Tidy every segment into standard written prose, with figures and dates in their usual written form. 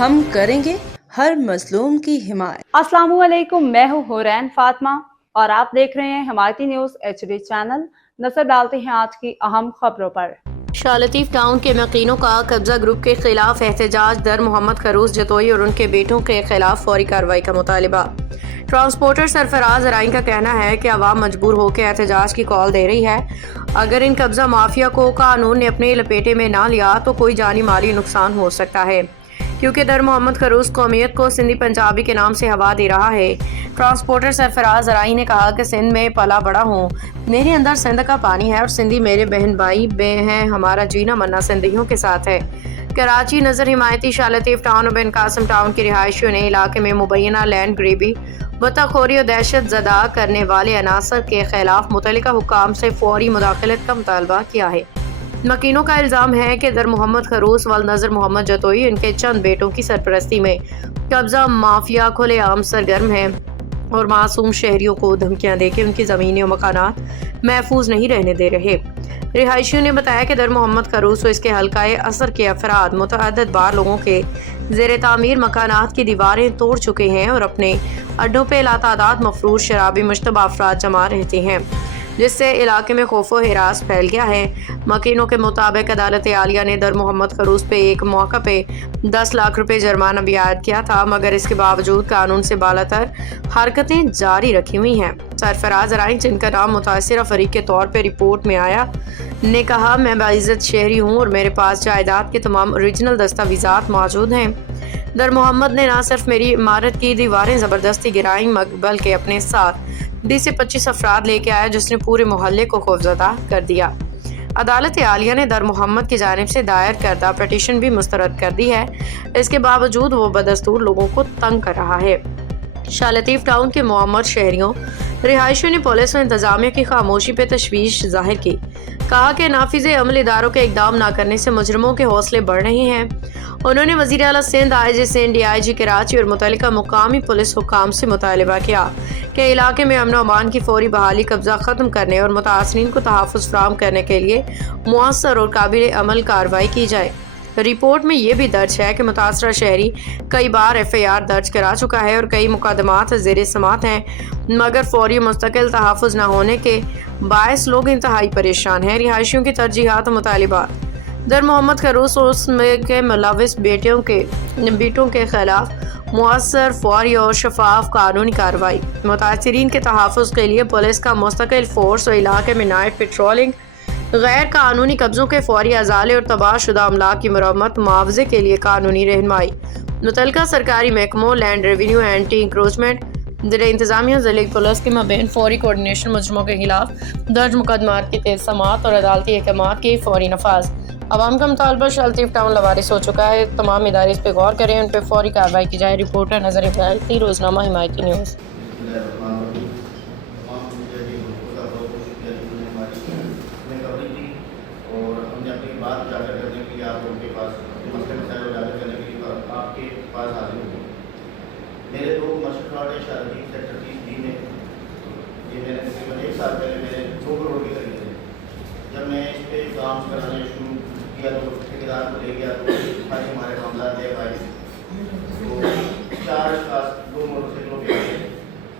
ہم کریں گے ہر مظلوم کی حمایت۔ السلام علیکم، میں ہوں حورین فاطمہ اور آپ دیکھ رہے ہیں حمایتی نیوز HD چینل۔ نظر ڈالتے ہیں آج کی اہم خبروں پر۔ شاہ-لطیف ٹاؤن کے مکینوں کا قبضہ گروپ کے خلاف احتجاج، در محمد خروش جتوئی اور ان کے بیٹوں کے خلاف فوری کارروائی کا مطالبہ۔ ٹرانسپورٹر سرفراز ارائیں کا کہنا ہے کہ عوام مجبور ہو کے احتجاج کی کال دے رہی ہے۔ اگر ان قبضہ مافیا کو قانون نے اپنے لپیٹے میں نہ لیا تو کوئی جانی مالی نقصان ہو سکتا ہے، کیونکہ در محمد خروش قومیت کو سندھی پنجابی کے نام سے ہوا دے رہا ہے۔ ٹرانسپورٹر سرفراز ارائیں نے کہا کہ سندھ میں پلا بڑا ہوں، میرے اندر سندھ کا پانی ہے اور سندھی میرے بہن بھائی ہیں، ہمارا جینا مرنا سندھیوں کے ساتھ ہے۔ کراچی نظر حمایتی شاہ-لطیف ٹاؤن اور بن قاسم ٹاؤن کی رہائشیوں نے علاقے میں مبینہ لینڈ گریبی، غصہ اور دہشت زدہ کرنے والے عناصر کے خلاف متعلقہ حکام سے فوری مداخلت کا مطالبہ کیا ہے۔ مکینوں کا الزام ہے کہ در محمد خروش والنظر محمد جتوئی ان کے چند بیٹوں کی سرپرستی میں قبضہ مافیا کھلے عام سرگرم ہے اور معصوم شہریوں کو دھمکیاں دے کے ان کی زمینیں و مکانات محفوظ نہیں رہنے دے رہے۔ رہائشیوں نے بتایا کہ در محمد خروش و اس کے حلقہ اثر کے افراد متعدد بار لوگوں کے زیر تعمیر مکانات کی دیواریں توڑ چکے ہیں اور اپنے اڈوں پہ لاتعداد مفروض شرابی مشتبہ افراد جمع رہتے ہیں، جس سے علاقے میں خوف و ہراس پھیل گیا ہے۔ مکینوں کے مطابق عدالت عالیہ نے در محمد خروش پہ ایک موقع پہ 10 لاکھ روپے جرمانہ بھی عائد کیا تھا، مگر اس کے باوجود قانون سے بالاتر حرکتیں جاری رکھی ہوئی ہیں۔ سرفراز ارائیں، جن کا نام متاثرہ فریق کے طور پہ رپورٹ میں آیا، نے کہا میں باعزت شہری ہوں اور میرے پاس جائیداد کے تمام اوریجنل دستاویزات موجود ہیں۔ در محمد نے نہ صرف میری عمارت کی دیواریں زبردستی گرائیں بلکہ اپنے ساتھ 20 سے 25 افراد لے کے آیا، جس نے پورے محلے کو خوفزدہ کر دیا۔ عدالت عالیہ نے در محمد کی جانب سے دائر کردہ پٹیشن بھی مسترد کر دی ہے، اس کے باوجود وہ بدستور لوگوں کو تنگ کر رہا ہے۔ شاہ-لطیف ٹاؤن کے معمر شہریوں، رہائشیوں نے پولیس و انتظامیہ کی خاموشی پہ تشویش ظاہر کی، کہا کہ نافذ عمل اداروں کے اقدام نہ کرنے سے مجرموں کے حوصلے بڑھ رہے ہیں۔ انہوں نے وزیر اعلیٰ سندھ، IG سندھ، DIG کراچی اور متعلقہ مقامی پولیس حکام سے مطالبہ کیا کہ علاقے میں امن و امان کی فوری بحالی، قبضہ ختم کرنے اور متاثرین کو تحفظ فراہم کرنے کے لیے مؤثر اور قابل عمل کارروائی کی جائے۔ رپورٹ میں یہ بھی درج ہے کہ متاثرہ شہری کئی بار FIR درج کرا چکا ہے اور کئی مقدمات زیر سماعت ہیں، مگر فوری مستقل تحفظ نہ ہونے کے باعث لوگ انتہائی پریشان ہیں۔ رہائشیوں کی ترجیحات و مطالبات: در محمد خروش اور اس کے ملوث بیٹوں کے خلاف مؤثر، فوری اور شفاف قانونی کارروائی، متاثرین کے تحفظ کے لیے پولیس کا مستقل فورس اور علاقے میں نائٹ پیٹرولنگ، غیر قانونی قبضوں کے فوری ازالے اور تباہ شدہ املاک کی مرمت، معاوضے کے لیے قانونی رہنمائی، متعلقہ سرکاری محکموں، لینڈ ریونیو، اینٹی انکروچمنٹ، زیر انتظامیہ ضلعی پولیس کے مابین فوری کوارڈینیشن، مجرموں کے خلاف درج مقدمات کی تیز سماعت اور عدالتی احکامات کی فوری نفاذ۔ عوام کا مطالبہ شاہ-لطیف ٹاؤن لوارث ہو چکا ہے، تمام ادارے اس پہ غور کریں، ان پہ فوری کارروائی کی جائے۔ رپورٹر نظر حمایتی، روزنامہ حمایتی نیوز۔ میرے دو مشق پلاٹ ہیں شاہ-لطیف سیکٹر 30B میں، یہ میں نے تقریباً 1 سال پہلے میرے 2 کروڑ کے خریدے تھے۔ جب میں اس پہ کام کرانے شروع کیا تو ٹھیکیدار کو لے گیا تو سارے ہمارے معاملات دے پائے تو 4 اشخاص 2 موٹر سائیکلوں پہ آئے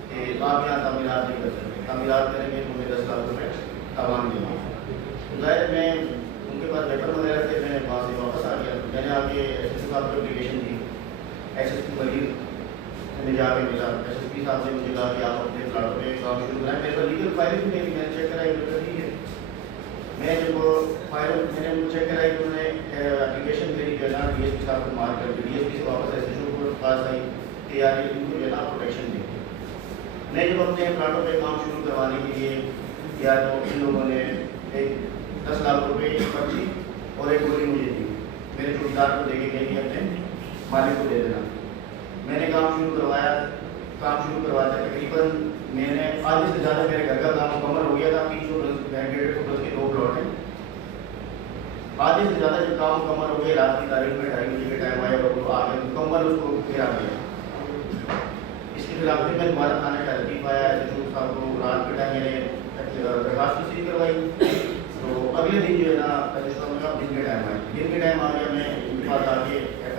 کہ آپ یہاں تعمیرات نہیں کر سکتے، تعمیرات کریں گے تو ہمیں 10 لاکھ روپے تاوان دینا۔ ظاہر میں ان کے پاس پیپر وغیرہ تھے، میں وہاں سے واپس آ گیا، میں نے آ کے SSP صاحب کو اپلیکیشن دی، SSP مزید میں جا کے ملا، SSP صاحب نے مجھے کہا کہ آپ اپنے پلاٹوں پہ کام شروع کرائیں، میرے پاس لیگل فائل بھی نہیں، میں نے چیک کرائی تو ٹھیک ہے۔ میں جب فائل میں نے چیک کرائی تو انہوں نے اپلیکیشن میری جو ہے نا DSP صاحب کو مارک کر کے DSP سے واپس SHO کو پاس آئی کہ یار ان کو جو ہے نا پروٹیکشن دیں۔ میں جب اپنے پلاٹوں پہ کام شروع کروانے کے لیے یا تو ان لوگوں نے ایک 10 لاکھ روپے کی پرچی اور ایک گولی مجھے دی، میرے چوکیدار کو دے کے گئے کہ اپنے مالک کو دے دینا۔ میں نے کام شروع کروایا تقریباً میں نے آدھے سے زیادہ میرے گھر کا کام مکمل ہو گیا تھا، 300 پلس کے 2 پلاٹ ہیں، آدھے سے زیادہ جب کام مکمل ہو گیا، رات کی تاریخ میں 2:30 بجے کا ٹائم آیا اور وہ آگے مکمل اس کو پھر آ گیا۔ اس کے خلاف پھر میں دوبارہ تھانے کا لطیف آیا، SHO صاحب کو رات کے ٹائم میں نے درخواست رسید کروائی تو اگلے دن جو ہے نا SHO صاحب کا دن کے ٹائم آیا، دن کے ٹائم آ گیا، میں ان کے پاس آ کے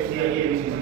SCI ABCC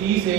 30A